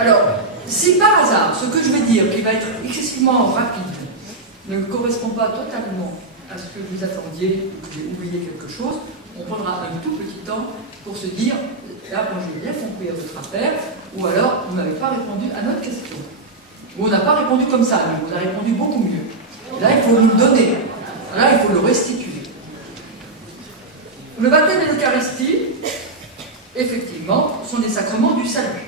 Alors, si par hasard, ce que je vais dire, qui va être excessivement rapide, ne correspond pas totalement à ce que vous attendiez, ou que j'ai oublié quelque chose, on prendra un tout petit temps pour se dire, là, moi j'ai bien compris à votre appel, ou alors vous n'avez pas répondu à notre question. Ou on n'a pas répondu comme ça, mais vous avez répondu beaucoup mieux. Et là, il faut nous le donner. Là, il faut le restituer. Le baptême et l'Eucharistie, effectivement, sont des sacrements du salut.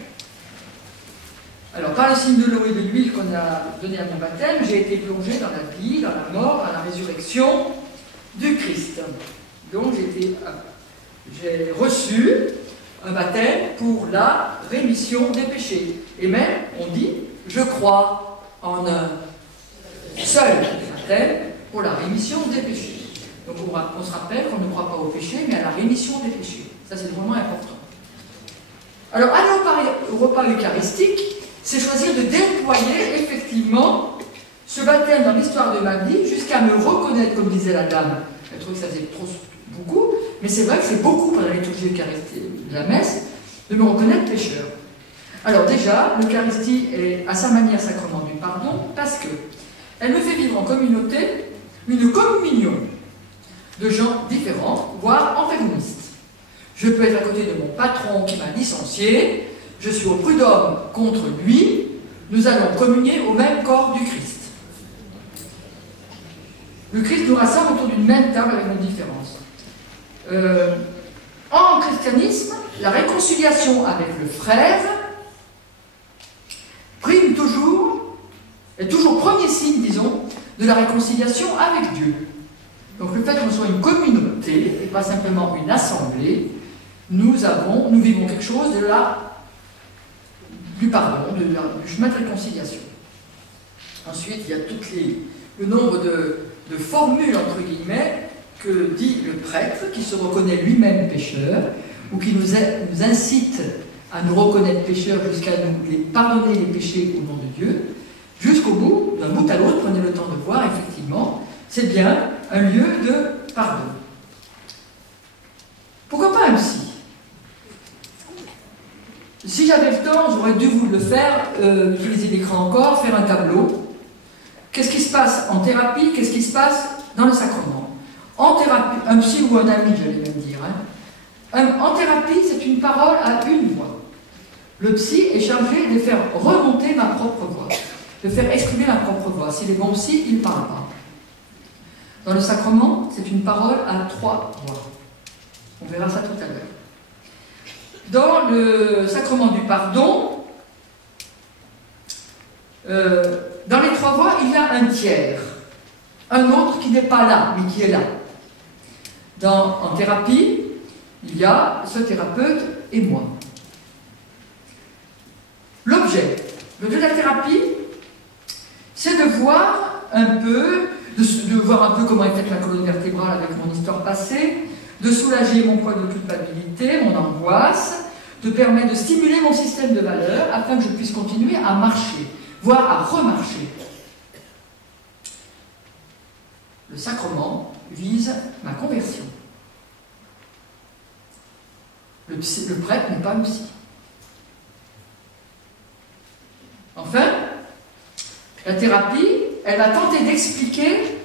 Alors, par le signe de l'eau et de l'huile qu'on a donné à mon baptême, j'ai été plongé dans la vie, dans la mort, dans la résurrection du Christ. Donc, j'ai reçu un baptême pour la rémission des péchés. Et même, on dit, je crois en un seul baptême pour la rémission des péchés. Donc, on se rappelle qu'on ne croit pas au péché, mais à la rémission des péchés. Ça, c'est vraiment important. Alors, aller au repas eucharistique, c'est choisir de déployer effectivement ce baptême dans l'histoire de ma vie jusqu'à me reconnaître, comme disait la dame. Elle trouvait que ça faisait trop beaucoup, mais c'est vrai que c'est beaucoup pour la liturgie eucharistique de la messe de me reconnaître pécheur. Alors déjà, l'Eucharistie est à sa manière sacrement du pardon parce que elle me fait vivre en communauté une communion de gens différents, voire antagonistes. Je peux être à côté de mon patron qui m'a licencié. Je suis au prud'homme contre lui, nous allons communier au même corps du Christ. Le Christ nous rassemble autour d'une même table avec nos différences. En christianisme, la réconciliation avec le frère prime toujours, est toujours premier signe, disons, de la réconciliation avec Dieu. Donc le fait qu'on soit une communauté, et pas simplement une assemblée, nous vivons quelque chose du pardon, du chemin de réconciliation. Ensuite, il y a le nombre de formules, entre guillemets, que dit le prêtre, qui se reconnaît lui-même pécheur, ou qui nous incite à nous reconnaître pécheurs jusqu'à nous pardonner les péchés au nom de Dieu, jusqu'au bout, d'un bout à l'autre, prenez le temps de voir, effectivement, c'est bien un lieu de pardon. Pourquoi pas un psy? Si j'avais le temps, j'aurais dû vous le faire, utiliser l'écran encore, faire un tableau. Qu'est-ce qui se passe en thérapie? Qu'est-ce qui se passe dans le sacrement? En thérapie, un psy ou un ami, j'allais même dire. En thérapie, c'est une parole à une voix. Le psy est chargé de faire remonter ma propre voix, de faire exprimer ma propre voix. S'il est bon psy, il ne parle pas. Dans le sacrement, c'est une parole à trois voix. On verra ça tout à l'heure. Dans le sacrement du pardon, dans les trois voies, il y a un tiers, un autre qui n'est pas là, mais qui est là. En thérapie, il y a ce thérapeute et moi. L'objet de la thérapie, c'est de voir un peu, comment est faite la colonne vertébrale avec mon histoire passée, de soulager mon poids de culpabilité, mon angoisse, de permettre de stimuler mon système de valeurs afin que je puisse continuer à marcher, voire à remarcher. Le sacrement vise ma conversion. Le prêtre n'est pas un psy. Enfin, la thérapie, elle va tenter d'expliquer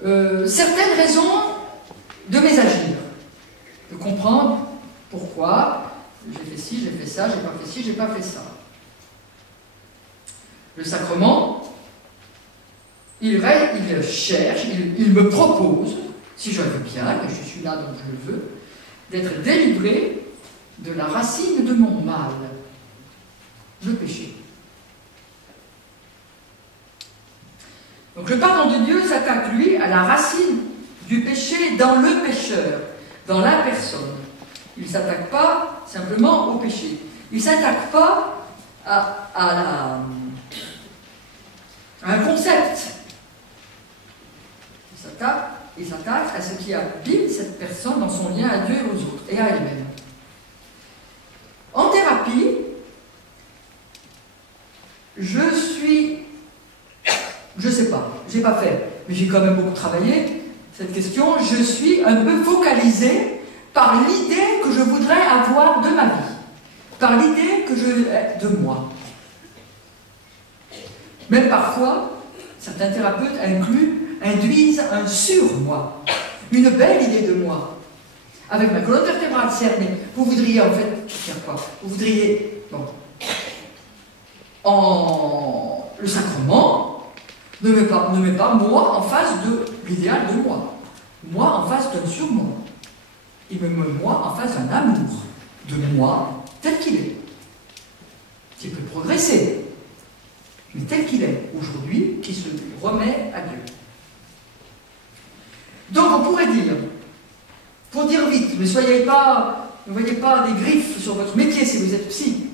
certaines raisons de mes agirs, de comprendre pourquoi j'ai fait ci, j'ai fait ça, j'ai pas fait ci, j'ai pas fait ça. Le sacrement, il cherche, il me propose, si je veux bien, et je suis là donc je le veux, d'être délivré de la racine de mon mal, le péché. Donc le pardon de Dieu s'attaque, lui, à la racine du péché dans le pécheur, dans la personne. Il ne s'attaque pas simplement au péché. Il ne s'attaque pas à un concept. Il s'attaque à ce qui habite cette personne dans son lien à Dieu et aux autres, et à elle-même. En thérapie, je sais pas, j'ai pas fait, mais j'ai quand même beaucoup travaillé cette question, je suis un peu focalisée par l'idée que je voudrais avoir de ma vie. par l'idée que je de moi. Même parfois, certains thérapeutes induisent un sur-moi, une belle idée de moi. Avec ma colonne vertébrale cernée, vous voudriez en fait faire quoi? Vous voudriez, bon, le sacrement ne met pas moi en face de l'idéal de moi. Moi en face d'un sur-moi. Il me met moi en face d'un amour de moi tel qu'il est. Qui peut progresser, mais tel qu'il est aujourd'hui, qui se remet à Dieu. Donc on pourrait dire, pour dire vite, ne voyez pas des griffes sur votre métier si vous êtes psy.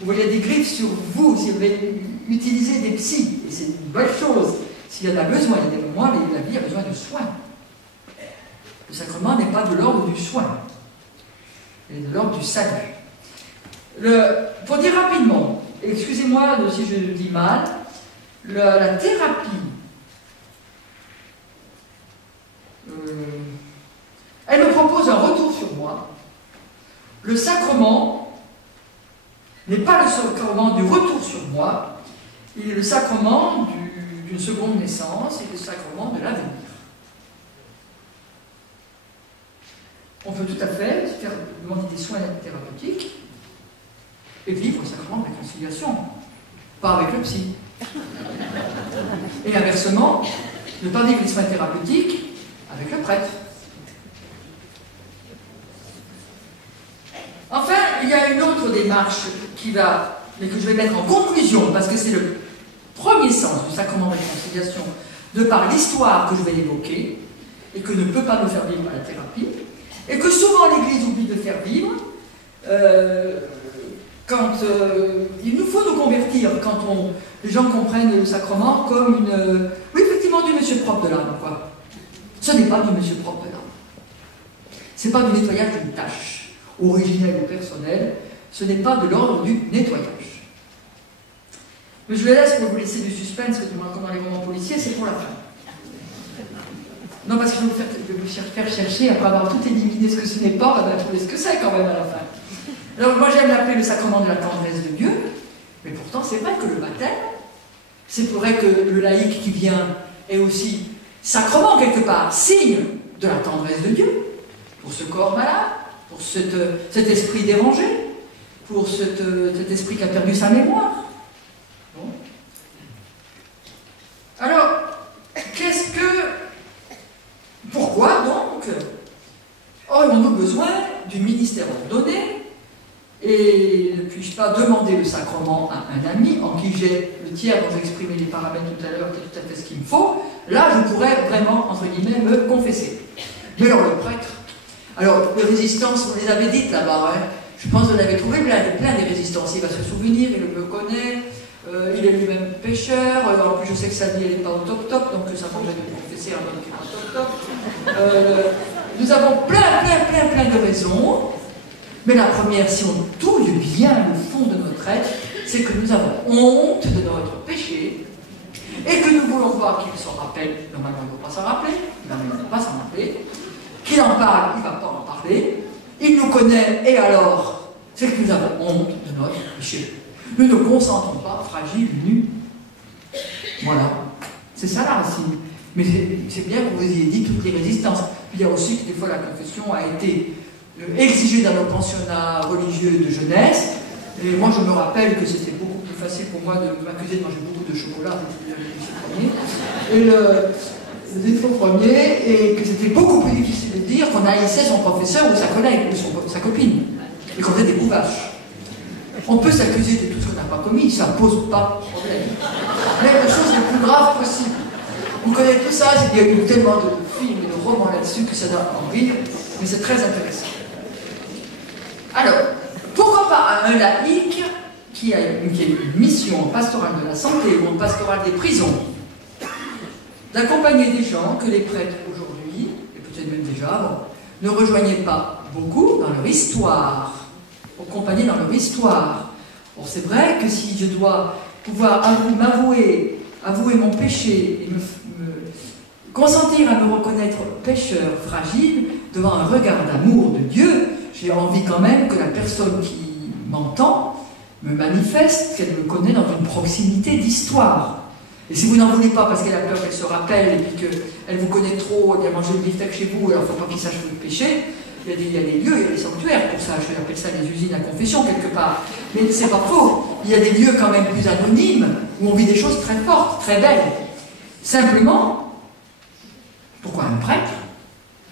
Vous voyez des griffes sur vous si vous avez utilisé des psys. Et c'est une bonne chose. S'il y en a besoin, il y a des moments où la vie a besoin de soins. Le sacrement n'est pas de l'ordre du soin. Il est de l'ordre du salut. Pour dire rapidement, excusez-moi si je dis mal, la thérapie, elle me propose un retour sur moi. Le sacrement n'est pas le sacrement du retour sur moi, il est le sacrement d'une seconde naissance et le sacrement de l'avenir. On peut tout à fait se faire demander des soins thérapeutiques et vivre le sacrement de réconciliation, pas avec le psy. Et inversement, ne pas vivre les soins thérapeutiques avec le prêtre. Enfin, il y a une autre démarche mais que je vais mettre en conclusion, parce que c'est le premier sens du sacrement de réconciliation, de par l'histoire que je vais évoquer, et que ne peut pas nous faire vivre à la thérapie, et que souvent l'Église oublie de faire vivre, il nous faut nous convertir quand les gens comprennent le sacrement comme effectivement du monsieur propre de l'âme, quoi. Ce n'est pas du monsieur propre de l'âme. Ce n'est pas du nettoyage d'une tâche, originelle ou personnelle, ce n'est pas de l'ordre du nettoyage. Mais je le laisse pour vous laisser du suspense, comme dans les romans policiers, c'est pour la fin. Non, parce que je vais vous faire chercher, après avoir tout éliminé ce que ce n'est pas, on va trouver ce que c'est quand même à la fin. Alors moi j'aime l'appeler le sacrement de la tendresse de Dieu, mais pourtant c'est vrai que le baptême, c'est vrai que le laïc qui vient est aussi sacrement quelque part, signe de la tendresse de Dieu, pour ce corps malade, pour cet esprit dérangé, pour cet esprit qui a perdu sa mémoire. Bon. Alors, pourquoi donc aurions-nous besoin du ministère ordonné? Et ne puis-je pas demander le sacrement à un ami en qui j'ai le tiers dont j'exprimais les paramètres tout à l'heure, qui est tout à fait ce qu'il me faut? Là, je pourrais vraiment, entre guillemets, me confesser. Mais alors, le prêtre, alors, les résistances, vous les avez dites là-bas, hein. Je pense que vous en avez trouvé plein des résistances. Il va se souvenir, il me connaît, il est lui-même pécheur, en plus je sais que sa vie n'est pas au top, donc ça m'empêche de me confesser un homme qui n'est pas au top. Nous avons plein de raisons. Mais la première, si on touille bien le fond de notre être, c'est que nous avons honte de notre péché et que nous voulons voir qu'il s'en rappelle. Normalement, il ne va pas s'en rappeler. Normalement, il ne va pas s'en rappeler. Qu'il en parle, il ne va pas en parler. Il nous connaît, et alors, c'est que nous avons honte de notre péché. Nous ne consentons pas, fragiles, nus. Voilà. C'est ça la racine. Mais c'est bien que vous ayez dit toutes les résistances. Puis il y a aussi que des fois la confession a été exigé dans nos pensionnats religieux de jeunesse. Et moi, je me rappelle que c'était beaucoup plus facile pour moi de m'accuser de manger beaucoup de chocolat le défaut premier, et que c'était beaucoup plus difficile de dire qu'on haïssait son professeur ou sa collègue ou sa copine, et qu'on faisait des couvaches. On peut s'accuser de tout ce qu'on n'a pas commis, ça ne pose pas de problème. Mais la chose la plus grave possible. On connaît tout ça, il y a eu tellement de films et de romans là-dessus que ça donne envie, mais c'est très intéressant. Alors, pourquoi pas un laïc qui a une mission pastorale de la santé ou pastorale des prisons, d'accompagner des gens que les prêtres aujourd'hui, et peut-être même déjà avant, ne rejoignaient pas beaucoup dans leur histoire, accompagner dans leur histoire. Bon, c'est vrai que si je dois pouvoir avouer mon péché et me consentir à me reconnaître pécheur fragile devant un regard d'amour de Dieu, j'ai envie quand même que la personne qui m'entend, me manifeste qu'elle me connaît dans une proximité d'histoire. Et si vous n'en voulez pas parce qu'elle a peur qu'elle se rappelle et puis qu'elle vous connaît trop, elle a mangé le beefsteak chez vous, alors il ne faut pas qu'il sache que vous péchez, il y a des lieux, il y a des sanctuaires pour ça, je appelle ça des usines à confession quelque part. Mais c'est pas faux, il y a des lieux quand même plus anonymes où on vit des choses très fortes, très belles. Simplement, pourquoi un prêtre?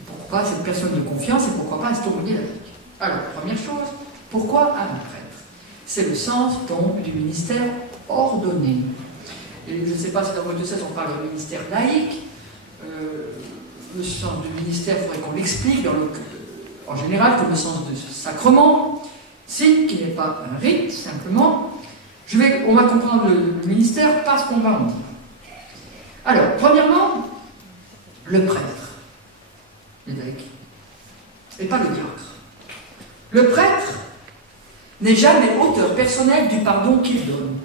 Pourquoi cette personne de confiance et pourquoi pas un stauronnier laïque? Alors, première chose, pourquoi un prêtre? C'est le sens donc du ministère ordonné. Et je ne sais pas si dans votre diocèse on parle de ministère laïque, le sens du ministère, il faudrait qu'on l'explique en général comme le sens de ce sacrement, signe qui n'est pas un rite, simplement. On va comprendre le ministère par ce qu'on va en dire. Alors, premièrement, le prêtre, l'évêque, et pas le diacre. Le prêtre n'est jamais auteur personnel du pardon qu'il donne.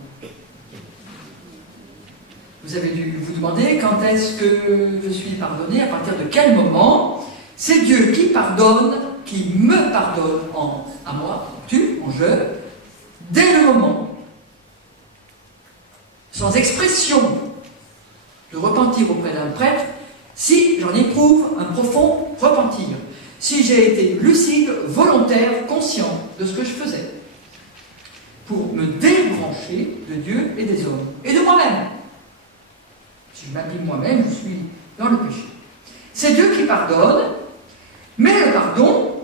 Vous avez dû vous demander quand est-ce que je suis pardonné, à partir de quel moment. C'est Dieu qui pardonne, qui me pardonne à moi, en je, dès le moment. Sans expression de repentir auprès d'un prêtre, si j'en éprouve un profond repentir. Si j'ai été lucide, volontaire, conscient de ce que je faisais. Pour me débrancher de Dieu et des hommes. Et de moi-même. Si je m'abîme moi-même, je suis dans le péché. C'est Dieu qui pardonne, mais le pardon,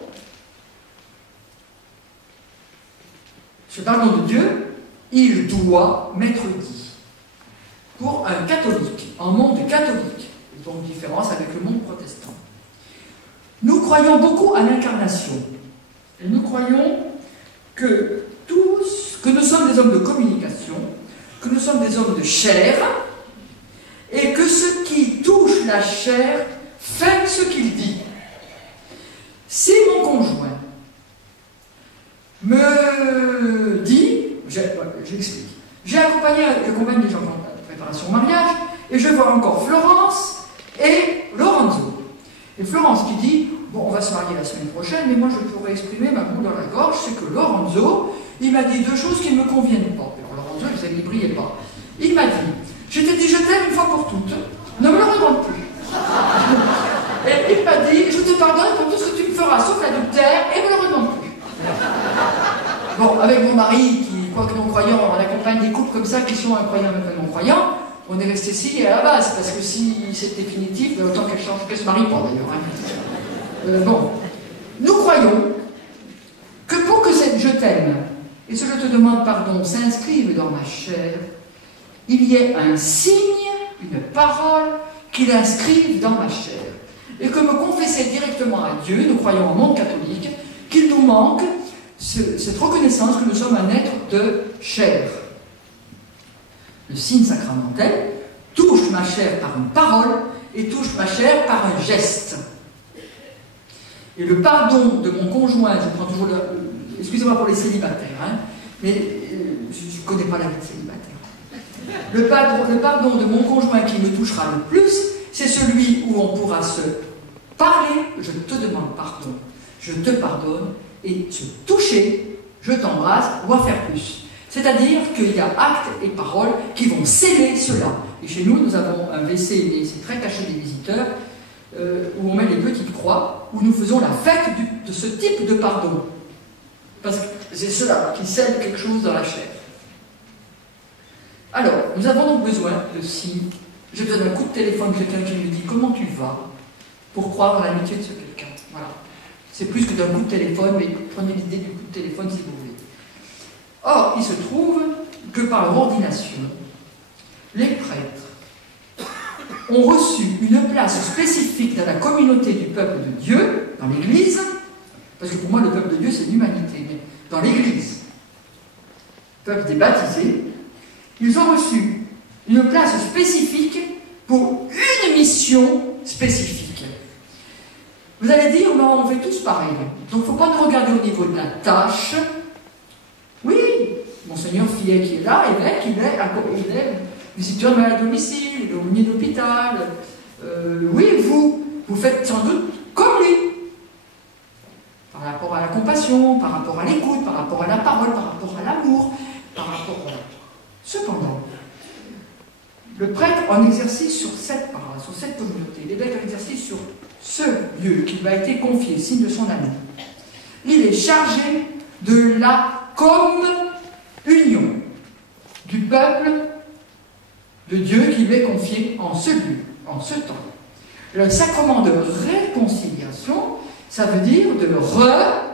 ce pardon de Dieu, il doit m'être dit. Pour un catholique, un monde catholique, donc différence avec le monde protestant. Nous croyons beaucoup à l'incarnation. Et nous croyons que nous sommes des hommes de communication, que nous sommes des hommes de chair, et que ce qui touche la chair fait ce qu'il dit. Si mon conjoint me dit, j'explique, j'accompagne des gens en préparation au mariage, et je vois encore Florence et Lorenzo. Et Florence qui dit, bon, on va se marier la semaine prochaine, mais moi je pourrais exprimer ma boule dans la gorge, c'est que Lorenzo, il m'a dit deux choses qui ne me conviennent pas. Alors Lorenzo, il ne brillait pas. Il m'a dit, je t'ai dit je t'aime une fois pour toutes, ne me le redemande plus. Et il m'a dit, je te pardonne pour tout ce que tu me feras, sauf l'adultère, et ne me le redemande plus. Bon, avec mon mari, qui, quoique non-croyant, on accompagne des couples comme ça qui sont incroyants même non-croyants, on est resté ici à la base, parce que si c'est définitif, autant qu'elle change, qu'elle se marie pas d'ailleurs. Hein. Bon, nous croyons que pour que cette je t'aime et ce je te demande pardon s'inscrive dans ma chair, il y ait un signe, une parole qui l'inscrive dans ma chair. Et que me confesser directement à Dieu, nous croyons au monde catholique, qu'il nous manque cette reconnaissance que nous sommes un être de chair. Le signe sacramentel touche ma chair par une parole et touche ma chair par un geste. Et le pardon de mon conjoint, je prends toujours excusez-moi pour les célibataires, hein, mais je ne connais pas la vie de célibataire. Le pardon de mon conjoint qui me touchera le plus, c'est celui où on pourra se parler, je te demande pardon, je te pardonne, et se toucher, je t'embrasse, ou à faire plus. C'est-à-dire qu'il y a actes et paroles qui vont sceller cela. Et chez nous, nous avons un WC, mais c'est très caché des visiteurs, où on met les petites croix, où nous faisons la fête de ce type de pardon. Parce que c'est cela qui scelle quelque chose dans la chair. Alors, nous avons donc besoin de signes. J'ai besoin d'un coup de téléphone, quelqu'un qui me dit comment tu vas, pour croire en l'amitié de ce quelqu'un. Voilà. C'est plus que d'un coup de téléphone, mais prenez l'idée du coup de téléphone si vous voulez. Or, il se trouve que par leur ordination, les prêtres ont reçu une place spécifique dans la communauté du peuple de Dieu, dans l'Église, parce que pour moi le peuple de Dieu c'est l'humanité, mais dans l'Église, le peuple des baptisés, ils ont reçu une place spécifique pour une mission spécifique. Vous allez dire, non, on fait tous pareil. Donc il ne faut pas nous regarder au niveau de la tâche. Oui, Monseigneur Fillet qui est là, évêque, il est visiteur de malade à domicile, il est aumônier d'hôpital. Oui, vous faites sans doute comme lui. Par rapport à la compassion, par rapport à l'écoute, par rapport à la parole, par par rapport à... Cependant, le prêtre en exercice sur cette paroisse, sur cette communauté, l'évêque en exercice sur ce lieu qui lui a été confié, signe de son amour. Il est chargé de la communion du peuple de Dieu qui lui est confié en ce lieu, en ce temps. Le sacrement de réconciliation, ça veut dire de recommunion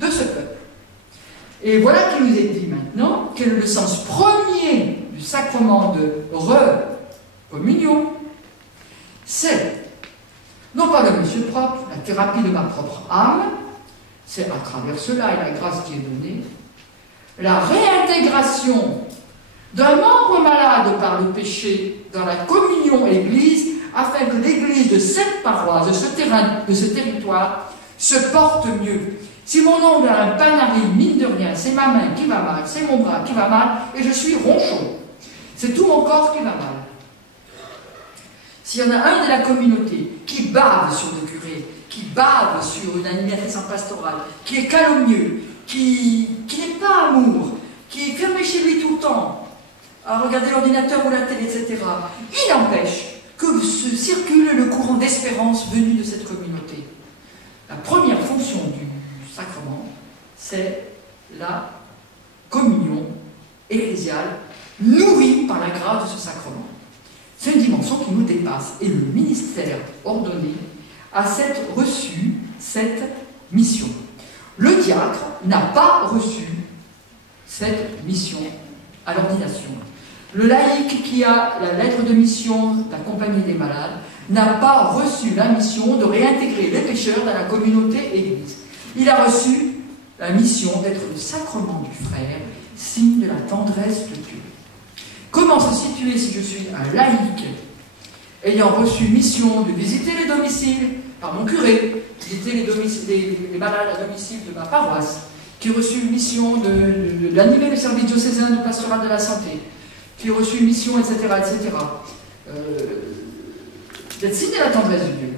de ce peuple. Et voilà qu'il nous est dit maintenant quel est le sens premier du sacrement de recommunion. C'est, non pas le monsieur propre, la thérapie de ma propre âme, c'est à travers cela et la grâce qui est donnée, la réintégration d'un membre malade par le péché dans la communion Église, afin que l'Église de cette paroisse, de ce terrain, de ce territoire, se porte mieux. Si mon ongle a un panari, mine de rien, c'est ma main qui va mal, c'est mon bras qui va mal, et je suis ronchon. C'est tout mon corps qui va mal. S'il y en a un de la communauté qui bave sur le curé, qui bave sur une animatrice en pastorale, qui est calomnieux, qui n'est pas amour, qui est fermé chez lui tout le temps, à regarder l'ordinateur ou la télé, etc., il empêche que se circule le courant d'espérance venu de cette communauté. La première fonction du sacrement, c'est la communion ecclésiale nourrie par la grâce de ce sacrement. C'est une dimension qui nous dépasse et le ministère ordonné a reçu cette mission. Le diacre n'a pas reçu cette mission à l'ordination. Le laïc qui a la lettre de mission d'accompagner les malades n'a pas reçu la mission de réintégrer les pécheurs dans la communauté Église. Il a reçu la mission d'être le sacrement du frère, signe de la tendresse de Dieu. Comment se situer si je suis un laïc ayant reçu mission de visiter les domiciles par mon curé, visiter les malades à domicile de ma paroisse, qui a reçu une mission d'animer le service diocésain du pastorat de la santé, qui a reçu une mission, etc., etc. D'être signé de la tendresse de Dieu.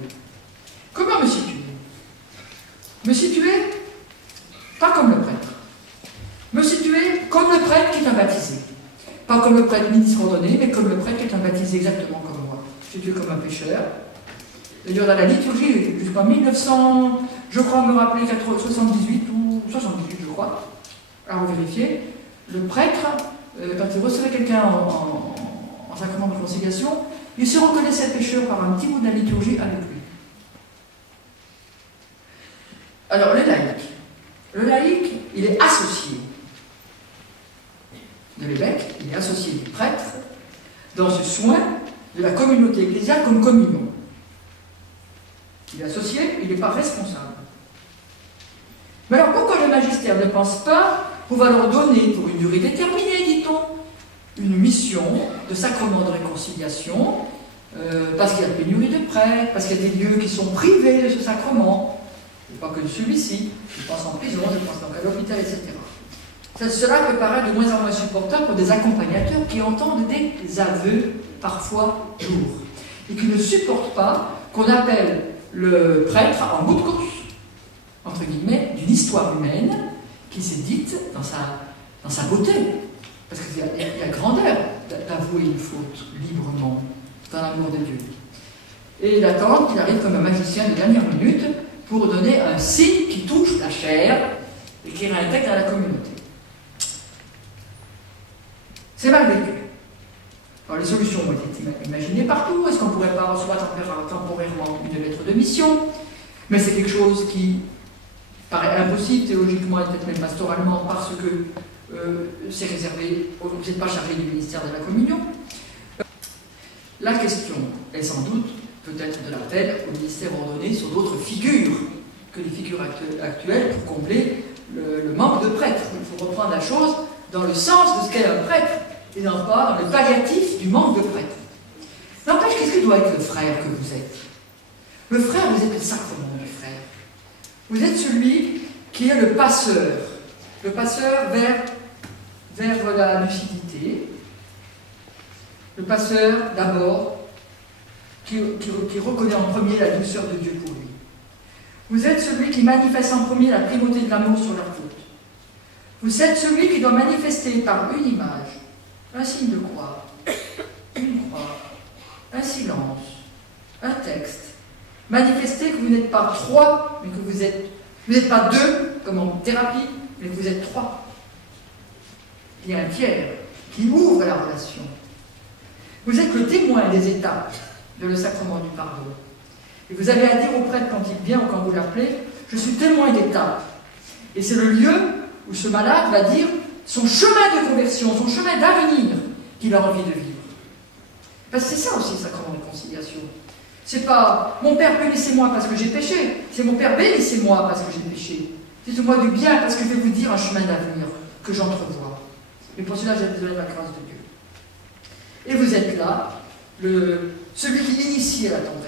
Comment me situer? Me situer, pas comme le prêtre. Me situer comme le prêtre qui est un baptisé. Pas comme le prêtre ministre ordonné, mais comme le prêtre qui est un baptisé exactement comme moi. Me situer comme un pécheur. D'ailleurs, dans la liturgie, jusqu'en 1900, je crois me rappeler, 78 ou 78, je crois, à vérifier, le prêtre, quand il recevait quelqu'un en sacrement de réconciliation, il se reconnaissait pécheur par un petit bout de la liturgie avec lui. Alors, le laïc, il est associé de l'évêque, il est associé du prêtre dans ce soin de la communauté ecclésiale comme communion. Il est associé, il n'est pas responsable. Mais alors pourquoi le magistère ne pense pas pouvoir leur donner pour une durée déterminée, dit-on, une mission de sacrement de réconciliation, parce qu'il y a pénurie de prêtres, parce qu'il y a des lieux qui sont privés de ce sacrement, et pas que de celui-ci, je pense en prison, je pense donc à l'hôpital, etc. Cela peut paraître de moins en moins supportable pour des accompagnateurs qui entendent des aveux parfois lourds et qui ne supportent pas qu'on appelle le prêtre en bout de course, entre guillemets, d'une histoire humaine qui s'est dite dans sa beauté. Parce qu'il y a grandeur d'avouer une faute librement dans l'amour de Dieu. Et d'attendre qu'il arrive comme un magicien de dernière minute pour donner un signe qui touche la chair et qui réintègre dans la communauté. C'est mal vécu. Alors les solutions ont été imaginées partout. Est-ce qu'on ne pourrait pas recevoir temporairement une lettre de mission? Mais c'est quelque chose qui paraît impossible théologiquement et peut-être même pastoralement parce que c'est réservé, vous n'êtes pas chargé du ministère de la communion. La question est sans doute peut-être de l'appel au ministère ordonné sur d'autres figures que les figures actuelles pour combler le manque de prêtres. Il faut reprendre la chose dans le sens de ce qu'est un prêtre et non pas dans le palliatif du manque de prêtres. N'empêche, qu'est-ce que doit être le frère que vous êtes? Le frère, vous êtes le sacrement du frère. Vous êtes celui qui est le passeur vers la lucidité, le passeur d'abord qui reconnaît en premier la douceur de Dieu pour lui. Vous êtes celui qui manifeste en premier la primauté de l'amour sur la faute. Vous êtes celui qui doit manifester par une image, un signe de croix, une croix, un silence, un texte. Manifester que vous n'êtes pas trois, mais que vous n'êtes pas deux, comme en thérapie, mais que vous êtes trois. Il y a un tiers qui ouvre la relation. Vous êtes le témoin des étapes de le sacrement du pardon. Et vous avez à dire au prêtre quand il vient ou quand vous l'appelez, je suis témoin d'étapes. Et c'est le lieu où ce malade va dire son chemin de conversion, son chemin d'avenir qu'il a envie de vivre. Parce que c'est ça aussi le sacrement de conciliation. C'est pas mon Père bénissez-moi parce que j'ai péché, c'est mon Père bénissez-moi parce que j'ai péché. Dites-moi du bien parce que je vais vous dire un chemin d'avenir que j'entrevois. Mais pour cela, j'ai besoin de la grâce de Dieu. Et vous êtes là, celui qui initie à la tendresse.